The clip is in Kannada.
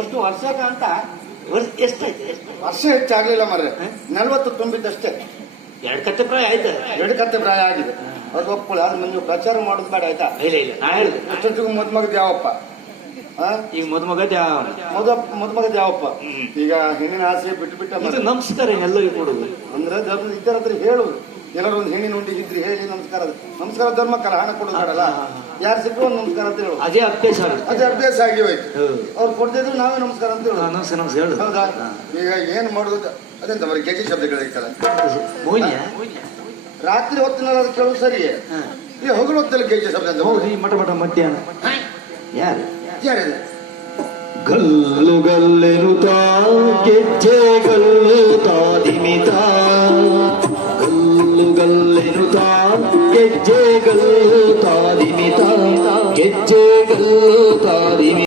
ಅಷ್ಟು ವರ್ಷಕ ಅಂತ ಎಷ್ಟಾಯ್ತು? ವರ್ಷ ಹೆಚ್ಚಾಗ್ಲಿಲ್ಲ ಮರ್ರೆ, 40 ತುಂಬಿದ್ದಷ್ಟೇ. 2 ಕತ್ತೆ ಪ್ರಾಯ ಆಯ್ತು. 2 ಕತ್ತೆ ಪ್ರಾಯ ಆಗಿದೆ. ಅದು ಒಪ್ಪಳು. ಆದ್ರೆ ನೀವು ಪ್ರಚಾರ ಮಾಡೋದು ಬೇಡ ಆಯ್ತಾ? ಇಲ್ಲ ಇಲ್ಲ, ನಾ ಹೇಳಿದೆ ಅಷ್ಟೊತ್ತಿಗೂ ಮದ್ಮಗದ ಯಾವಪ್ಪ? ಈಗ ಮದುಮಗದ ಮದ್ಮಗದ ಯಾವಪ್ಪ? ಈಗ ಹೆಣ್ಣಿನ ಆಸೆ ಬಿಟ್ಟು ಬಿಟ್ಟ ಇದು ನಮಸ್ಕಾರ ಎಲ್ಲರಿಗೂ ಕೊಡುದು ಅಂದ್ರೆ ಇತರ ಹತ್ರ ಹೇಳುದು. ಎಲ್ಲರೂ ಒಂದು ಹೆಣ್ಣಿನ ಉಂಡಿ ಇದ್ರಿ ಹೇಳಿ ನಮಸ್ಕಾರ. ನಮಸ್ಕಾರ ಧರ್ಮಕ್ಕಲ್ಲ, ಹಣ ಕೊಡೋದು ಬೇಡಲ್ಲ. ಯಾರು ಸಿಕ್ಕರು ಒಂದು ನಮಸ್ಕಾರ ಅಂತ ಹೇಳುದು. ಅದೇ ಅಭ್ಯಾಸ ಅದೇ ಅಭ್ಯಾಸ ಆಗಿ ಹೋಯ್ತು. ಅವ್ರು ಕೊಡ್ತಿದ್ರು ನಾವೇ ನಮಸ್ಕಾರ ಅಂತ ಹೇಳುದು. ನಮಸ್ಕಾರ ಹೇಳುದು. ಹೌದಾ? ಈಗ ಏನ್ ಮಾಡುದು ಅದೆಂತ ಬರೀ ಗೆಜೆ ಶಬ್ದಗಳಿರ್ತಲ್ಲ. ರಾತ್ರಿ ಹೊತ್ತಿನಲ್ಲಿ ಅದು ಕೇಳುದು ಸರಿಯೇ, ಈಗ ಹಗಲು ಹೊತ್ತಲ್ಲಿ ಗೆಜೆ ಶಬ್ದ ಅಂತ ಹೌದು. ಈ ಮಠ ಮಠ ಮಧ್ಯಾಹ್ನ ಯಾರು ಯಾರಿಲ್ಲ. ಗಲ್ಲು ಗಲ್ಲೆನುತಾ ಗೆಜ್ಜೆ ಗಲ್ಲುತಾ ದಿಮಿತಾ